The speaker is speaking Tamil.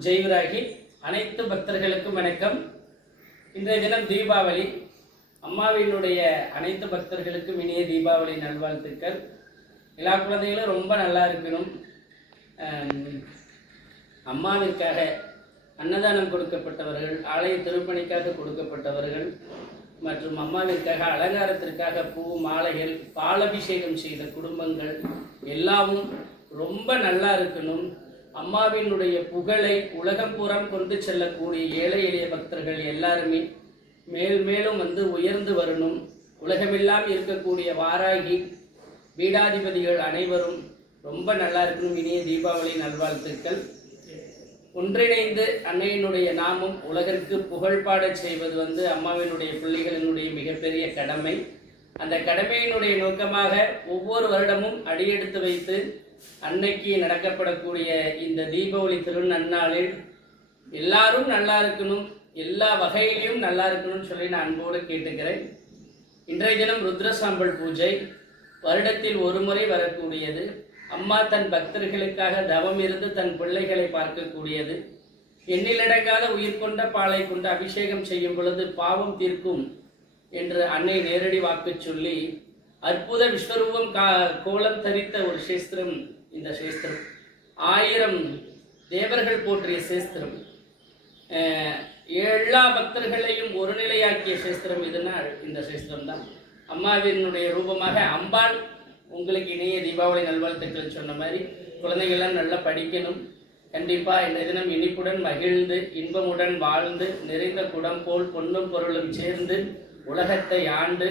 ஜெய்விராகி. அனைத்து பக்தர்களுக்கும் வணக்கம். இன்றைய தினம் தீபாவளி. அம்மாவினுடைய அனைத்து பக்தர்களுக்கும் இனிய தீபாவளி நல்வாழ்த்துக்கள். எல்லா குழந்தைகளும் ரொம்ப நல்லா இருக்கணும். அம்மாவிற்காக அன்னதானம் கொடுக்கப்பட்டவர்கள், ஆலய திருப்பணிக்காக கொடுக்கப்பட்டவர்கள் மற்றும் அம்மாவிற்காக அலங்காரத்திற்காக பூ மாலைகள் பாலபிஷேகம் செய்த குடும்பங்கள் எல்லாமும் ரொம்ப நல்லா இருக்கணும். அம்மாவினுடைய புகழை உலகம் புறம் கொண்டு செல்லக்கூடிய ஏழை எளிய பக்தர்கள் எல்லாருமே மேலும் உயர்ந்து வரணும். உலகமெல்லாம் இருக்கக்கூடிய வாராகி பீடாதிபதிகள் அனைவரும் ரொம்ப நல்லா இருக்கணும். இனிய தீபாவளி நல்வாழ்த்துக்கள். ஒன்றிணைந்து அன்னையினுடைய நாமம் உலகிற்கு புகழ்பாடச் செய்வது அம்மாவினுடைய பிள்ளைகளினுடைய மிகப்பெரிய கடமை. அந்த கடமையினுடைய நோக்கமாக ஒவ்வொரு வருடமும் அடியெடுத்து வைத்து அன்னைக்கு நடக்கப்படக்கூடிய இந்த தீபாவளி திருநன்னாளில் எல்லாரும் நல்லா இருக்கணும், எல்லா வகையிலையும் நல்லா இருக்கணும்னு சொல்லி நான் அன்போடு கேட்டுக்கிறேன். இன்றைய தினம் ருத்ரசாம்பல் பூஜை வருடத்தில் ஒரு முறை வரக்கூடியது. அம்மா தன் பக்தர்களுக்காக தவம் இருந்து தன் பிள்ளைகளை பார்க்கக்கூடியது. எண்ணிலடங்காத உயிர் கொண்ட பாலை கொண்டு அபிஷேகம் செய்யும் பொழுது பாவம் தீர்க்கும் என்று அன்னை நேரடி வாக்கு சொல்லி அற்புத விஸ்வரூபம் கோலம் தரித்த ஒரு சேஸ்திரம் இந்த சேஸ்திரம். 1000 தேவர்கள் போற்றிய சேஸ்திரம். எல்லா பக்தர்களையும் ஒரு நிலையாக்கிய சேஸ்திரம் இதுனால் இந்த சேஸ்திரம் தான். அம்மாவினுடைய ரூபமாக அம்பாள் உங்களுக்கு இனிய தீபாவளி நல்வாழ்த்துக்கள் சொன்ன மாதிரி குழந்தைகள்லாம் நல்லா படிக்கணும். கண்டிப்பாக இந்த தினம் இனிப்புடன் மகிழ்ந்து இன்பமுடன் வாழ்ந்து நிறைந்த குடம் போல் பொன்னும் பொருளும் சேர்ந்து உலகத்தை ஆண்டு